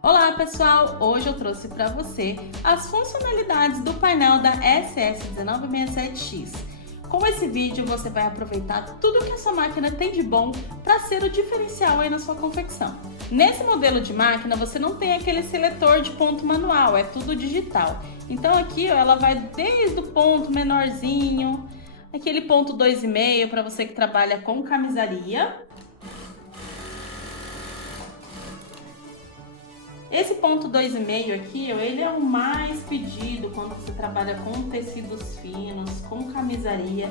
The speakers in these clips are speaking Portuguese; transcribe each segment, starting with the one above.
Olá pessoal, hoje eu trouxe para você as funcionalidades do painel da SS1967X. Com esse vídeo você vai aproveitar tudo que essa máquina tem de bom para ser o diferencial aí na sua confecção. Nesse modelo de máquina você não tem aquele seletor de ponto manual, é tudo digital. Então aqui ó, ela vai desde o ponto menorzinho, aquele ponto 2,5 para você que trabalha com camisaria. Esse ponto 2,5 aqui, ele é o mais pedido quando você trabalha com tecidos finos, com camisaria,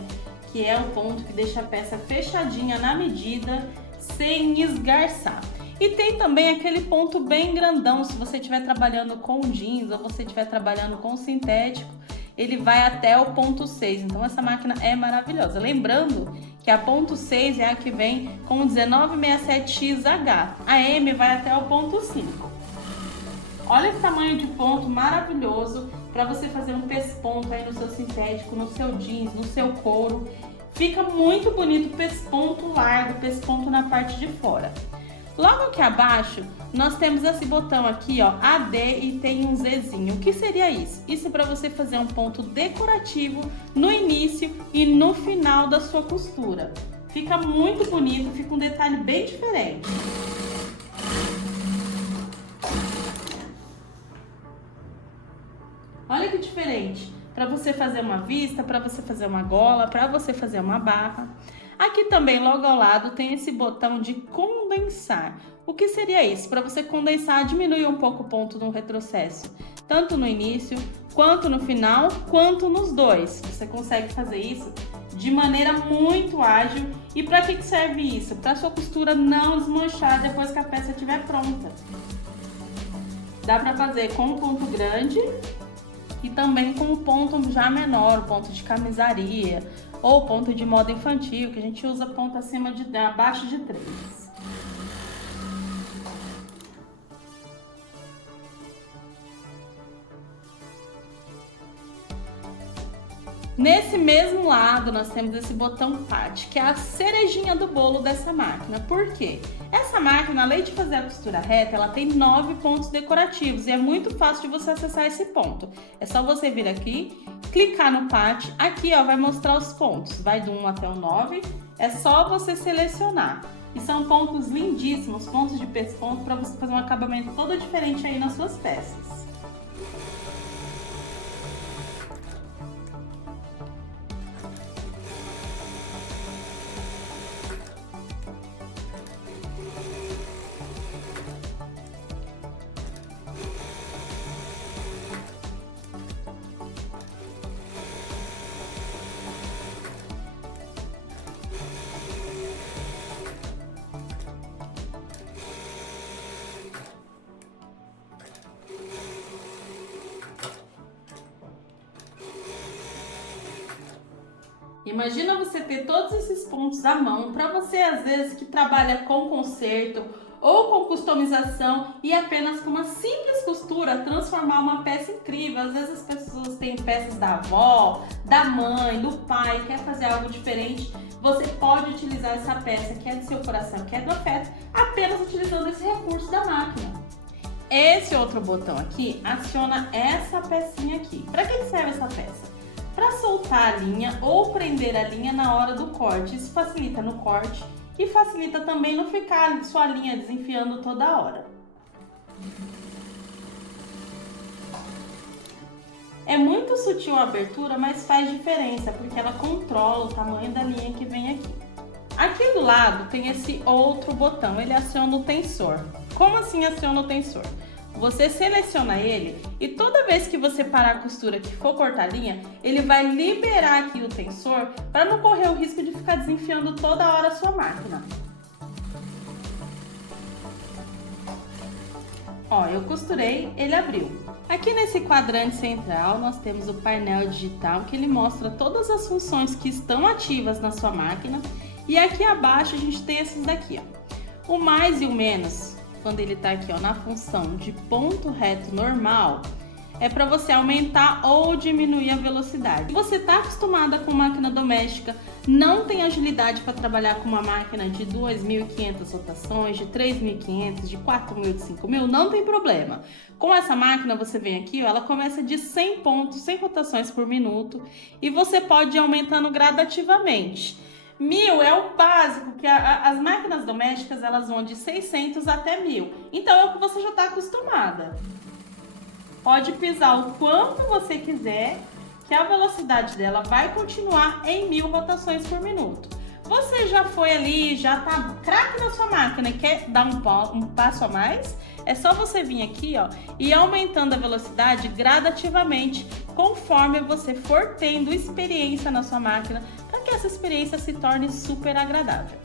que é o ponto que deixa a peça fechadinha na medida, sem esgarçar. E tem também aquele ponto bem grandão, se você estiver trabalhando com jeans ou você estiver trabalhando com sintético, ele vai até o ponto 6, então essa máquina é maravilhosa. Lembrando que a ponto 6 é a que vem com o 1967XH, a M vai até o ponto 5. Olha esse tamanho de ponto maravilhoso para você fazer um pesponto aí no seu sintético, no seu jeans, no seu couro. Fica muito bonito, pesponto largo, pesponto na parte de fora. Logo aqui abaixo, nós temos esse botão aqui, ó, AD e tem um Zzinho. O que seria isso? Isso é para você fazer um ponto decorativo no início e no final da sua costura. Fica muito bonito, fica um detalhe bem diferente. Olha que diferente, para você fazer uma vista, para você fazer uma gola, para você fazer uma barra. Aqui também, logo ao lado, tem esse botão de condensar. O que seria isso? Para você condensar, diminuir um pouco o ponto no retrocesso, tanto no início, quanto no final, quanto nos dois. Você consegue fazer isso de maneira muito ágil. E para que serve isso? Para sua costura não desmanchar depois que a peça estiver pronta. Dá para fazer com um ponto grande e também com o ponto já menor, o ponto de camisaria ou ponto de moda infantil, que a gente usa ponto abaixo de 3. Nesse mesmo lado, nós temos esse botão Part, que é a cerejinha do bolo dessa máquina. Por quê? Essa máquina, além de fazer a costura reta, ela tem 9 pontos decorativos e é muito fácil de você acessar esse ponto. É só você vir aqui, clicar no Part, aqui ó, vai mostrar os pontos, vai do 1 até o 9, é só você selecionar. E são pontos lindíssimos, pontos de pesponto, para você fazer um acabamento todo diferente aí nas suas peças. Imagina você ter todos esses pontos à mão, para você às vezes que trabalha com conserto ou com customização e apenas com uma simples costura transformar uma peça incrível. Às vezes as pessoas têm peças da avó, da mãe, do pai, quer fazer algo diferente. Você pode utilizar essa peça que é do seu coração, que é do afeto, apenas utilizando esse recurso da máquina. Esse outro botão aqui aciona essa pecinha aqui. Para que serve essa peça? Para soltar a linha ou prender a linha na hora do corte. Isso facilita no corte e facilita também não ficar sua linha desenfiando toda hora. É muito sutil a abertura, mas faz diferença porque ela controla o tamanho da linha que vem aqui. Aqui do lado tem esse outro botão, ele aciona o tensor. Como assim aciona o tensor? Você seleciona ele e toda vez que você parar a costura que for cortar a linha, ele vai liberar aqui o tensor para não correr o risco de ficar desenfiando toda hora a sua máquina. Ó, eu costurei, ele abriu. Aqui nesse quadrante central nós temos o painel digital que ele mostra todas as funções que estão ativas na sua máquina e aqui abaixo a gente tem esses daqui, ó. O mais e o menos. Quando ele está aqui ó, na função de ponto reto normal, é para você aumentar ou diminuir a velocidade. Se você está acostumada com máquina doméstica, não tem agilidade para trabalhar com uma máquina de 2.500 rotações, de 3.500, de 4.000, de 5.000, não tem problema. Com essa máquina, você vem aqui, ó, ela começa de 100 pontos, 100 rotações por minuto, e você pode ir aumentando gradativamente. 1.000 é o básico, que as máquinas domésticas elas vão de 600 até 1.000. Então é o que você já está acostumada. Pode pisar o quanto você quiser, que a velocidade dela vai continuar em 1.000 rotações por minuto. Você já foi ali, já tá craque na sua máquina e quer dar um passo a mais? É só você vir aqui, ó, e ir aumentando a velocidade gradativamente, conforme você for tendo experiência na sua máquina, para que essa experiência se torne super agradável.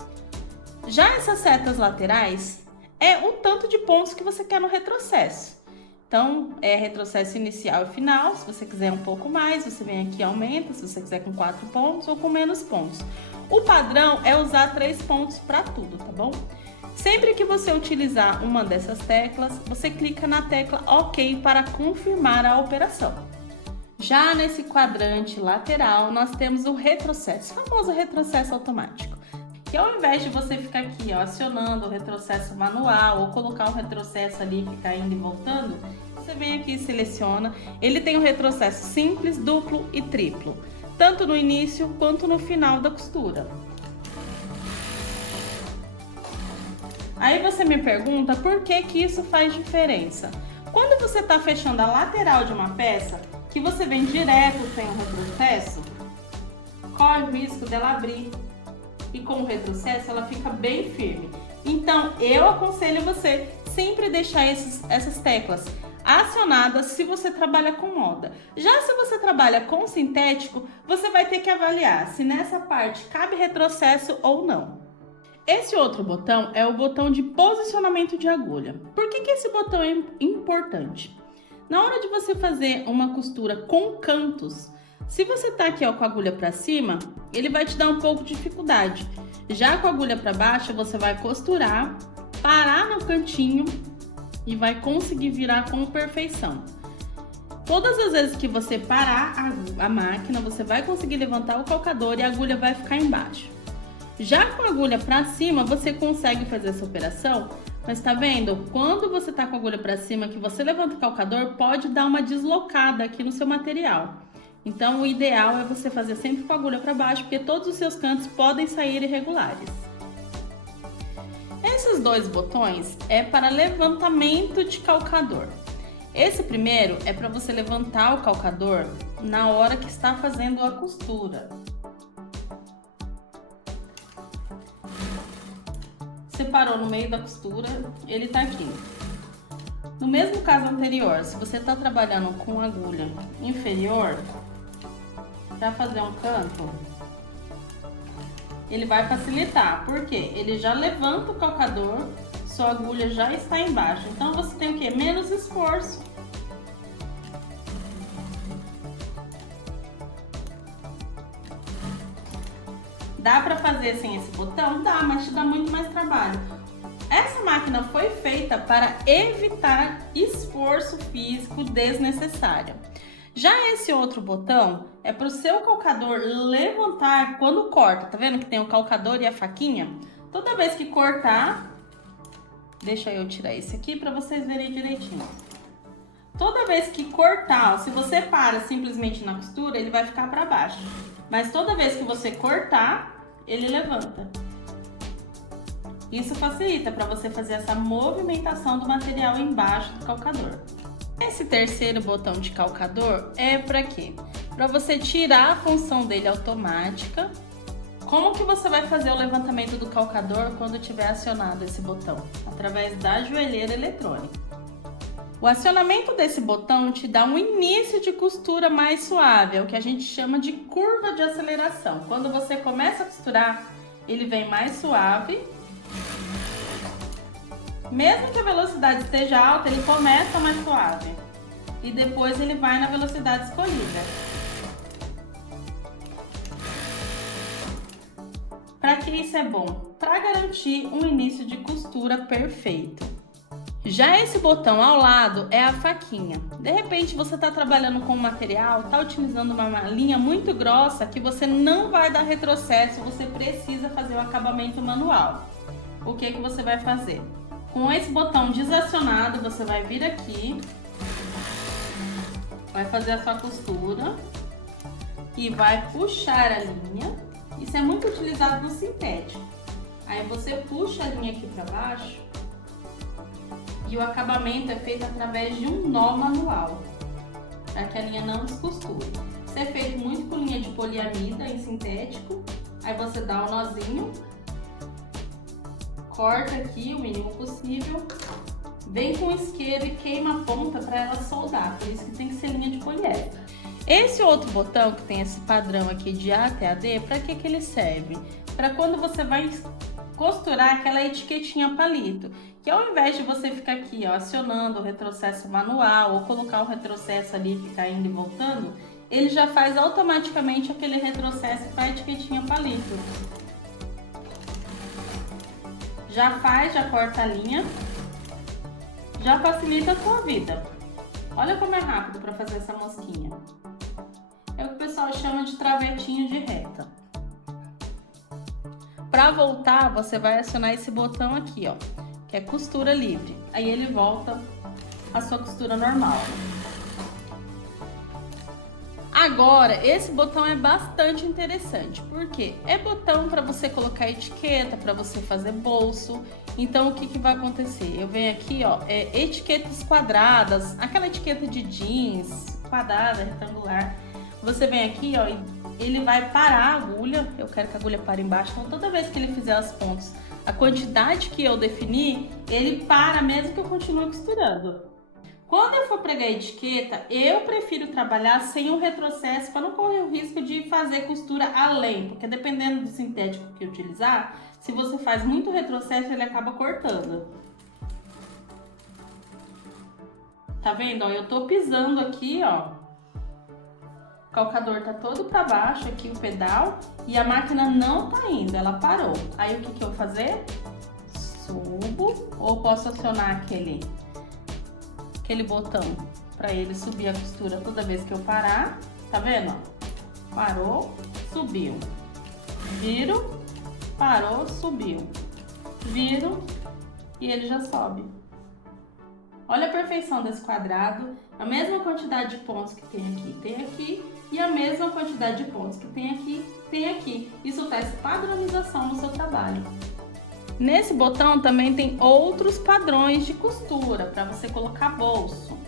Já essas setas laterais é o tanto de pontos que você quer no retrocesso. Então, é retrocesso inicial e final. Se você quiser um pouco mais, você vem aqui e aumenta, se você quiser com 4 pontos ou com menos pontos. O padrão é usar 3 pontos para tudo, tá bom? Sempre que você utilizar uma dessas teclas, você clica na tecla OK para confirmar a operação. Já nesse quadrante lateral, nós temos o retrocesso, o famoso retrocesso automático. Que ao invés de você ficar aqui, ó, acionando o retrocesso manual ou colocar o retrocesso ali, ficar indo e voltando, você vem aqui e seleciona. Ele tem o retrocesso simples, duplo e triplo, tanto no início quanto no final da costura. Aí você me pergunta por que que isso faz diferença. Quando você está fechando a lateral de uma peça, que você vem direto sem o retrocesso, corre o risco dela abrir. E com o retrocesso ela fica bem firme. Então eu aconselho você sempre deixar essas teclas acionadas se você trabalha com moda. Já se você trabalha com sintético, você vai ter que avaliar se nessa parte cabe retrocesso ou não. Esse outro botão é o botão de posicionamento de agulha. Por que esse botão é importante? Na hora de você fazer uma costura com cantos, se você tá aqui, ó, com a agulha para cima, ele vai te dar um pouco de dificuldade. Já com a agulha para baixo, você vai costurar, parar no cantinho e vai conseguir virar com perfeição. Todas as vezes que você parar a máquina, você vai conseguir levantar o calcador e a agulha vai ficar embaixo. Já com a agulha para cima, você consegue fazer essa operação, mas tá vendo? Quando você tá com a agulha para cima, que você levanta o calcador, pode dar uma deslocada aqui no seu material. Então, o ideal é você fazer sempre com a agulha para baixo, porque todos os seus cantos podem sair irregulares. Esses dois botões é para levantamento de calcador. Esse primeiro é para você levantar o calcador na hora que está fazendo a costura. Separou no meio da costura, ele tá aqui. No mesmo caso anterior, se você está trabalhando com agulha inferior, para fazer um canto, ele vai facilitar, porque ele já levanta o calcador, sua agulha já está embaixo, então você tem o que? Menos esforço. Dá para fazer sem esse botão? Dá, mas te dá muito mais trabalho. Essa máquina foi feita para evitar esforço físico desnecessário. Já esse outro botão é para o seu calcador levantar quando corta. Tá vendo que tem o calcador e a faquinha? Toda vez que cortar, deixa eu tirar esse aqui para vocês verem direitinho. Toda vez que cortar, ó, se você para simplesmente na costura, ele vai ficar para baixo. Mas toda vez que você cortar, ele levanta. Isso facilita para você fazer essa movimentação do material embaixo do calcador. Esse terceiro botão de calcador é para quê? Para você tirar a função dele automática. Como que você vai fazer o levantamento do calcador quando tiver acionado esse botão? Através da joelheira eletrônica. O acionamento desse botão te dá um início de costura mais suave, é o que a gente chama de curva de aceleração. Quando você começa a costurar, ele vem mais suave. Mesmo que a velocidade esteja alta, ele começa mais suave. E depois ele vai na velocidade escolhida. Para que isso é bom? Para garantir um início de costura perfeito. Já esse botão ao lado é a faquinha. De repente você está trabalhando com um material, está utilizando uma linha muito grossa que você não vai dar retrocesso, você precisa fazer o acabamento manual. O que você vai fazer? Com esse botão desacionado, você vai vir aqui, vai fazer a sua costura e vai puxar a linha. Isso é muito utilizado no sintético. Aí você puxa a linha aqui para baixo. E o acabamento é feito através de um nó manual, para que a linha não descosture. Isso é feito muito com linha de poliamida em sintético. Aí você dá o nozinho, corta aqui o mínimo possível, vem com isqueiro e queima a ponta para ela soldar, por isso que tem que ser linha de poliéster. Esse outro botão que tem esse padrão aqui de A até a D, para que ele serve? Para quando você vai costurar aquela etiquetinha palito, que ao invés de você ficar aqui ó, acionando o retrocesso manual ou colocar o retrocesso ali e ficar indo e voltando, ele já faz automaticamente aquele retrocesso para a etiquetinha palito. Já faz, já corta a linha, já facilita a sua vida. Olha como é rápido para fazer essa mosquinha. É o que o pessoal chama de travetinho de reta. Para voltar, você vai acionar esse botão aqui, ó, que é costura livre. Aí ele volta a sua costura normal. Agora, esse botão é bastante interessante, porque é botão para você colocar etiqueta, para você fazer bolso. Então, o que vai acontecer? Eu venho aqui, ó, etiquetas quadradas, aquela etiqueta de jeans, quadrada, retangular. Você vem aqui, ó, e ele vai parar a agulha. Eu quero que a agulha pare embaixo, então toda vez que ele fizer as pontas, a quantidade que eu defini, ele para mesmo que eu continue costurando. Quando eu for pregar a etiqueta, eu prefiro trabalhar sem o retrocesso para não correr o risco de fazer costura além, porque dependendo do sintético que utilizar, se você faz muito retrocesso, ele acaba cortando. Tá vendo? Ó, eu tô pisando aqui, ó. O calcador tá todo para baixo aqui, o pedal, e a máquina não tá indo, ela parou. Aí o que eu vou fazer? Subo, ou posso acionar aquele botão para ele subir a costura toda vez que eu parar. Tá vendo? Parou, subiu. Viro, parou, subiu. Viro e ele já sobe. Olha a perfeição desse quadrado. A mesma quantidade de pontos que tem aqui, e a mesma quantidade de pontos que tem aqui. Isso traz padronização no seu trabalho. Nesse botão também tem outros padrões de costura para você colocar bolso.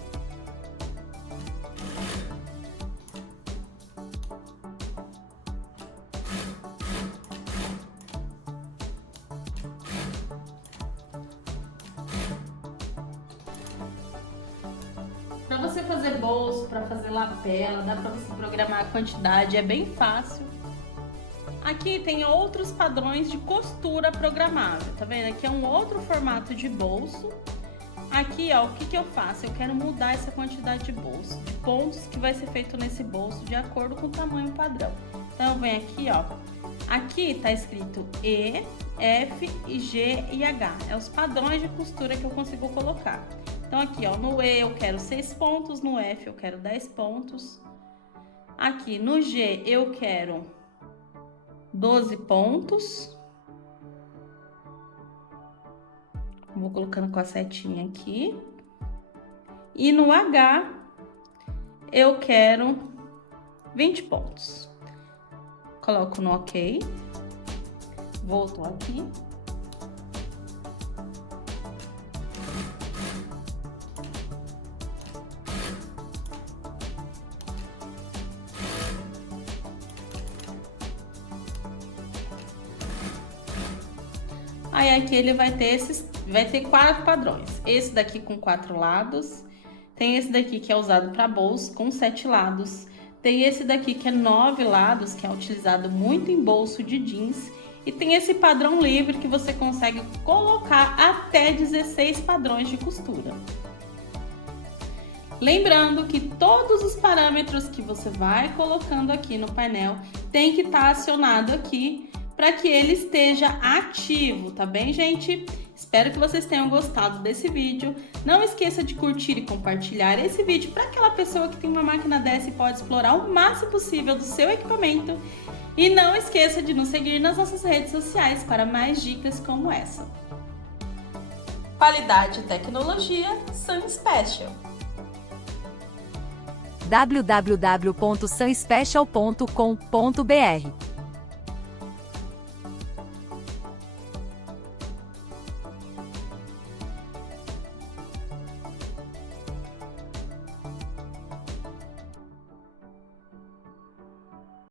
Para você fazer bolso, para fazer lapela, dá para você programar a quantidade, é bem fácil. Aqui tem outros padrões de costura programável, tá vendo? Aqui é um outro formato de bolso. Aqui, ó, o que eu faço? Eu quero mudar essa quantidade de bolso, de pontos que vai ser feito nesse bolso de acordo com o tamanho padrão. Então, eu venho aqui, ó. Aqui tá escrito E, F, G e H. É os padrões de costura que eu consigo colocar. Então, aqui, ó, no E eu quero 6 pontos, no F eu quero 10 pontos. Aqui no G eu quero 12 pontos. Vou colocando com a setinha aqui. E no H, eu quero 20 pontos. Coloco no OK. Volto aqui. Aí aqui ele vai ter 4 padrões. Esse daqui com 4 lados. Tem esse daqui que é usado para bolso com 7 lados. Tem esse daqui que é 9 lados, que é utilizado muito em bolso de jeans. E tem esse padrão livre que você consegue colocar até 16 padrões de costura. Lembrando que todos os parâmetros que você vai colocando aqui no painel tem que estar acionado aqui para que ele esteja ativo, tá bem, gente? Espero que vocês tenham gostado desse vídeo. Não esqueça de curtir e compartilhar esse vídeo para aquela pessoa que tem uma máquina dessa e pode explorar o máximo possível do seu equipamento. E não esqueça de nos seguir nas nossas redes sociais para mais dicas como essa. Qualidade e tecnologia SunSpecial. www.sunspecial.com.br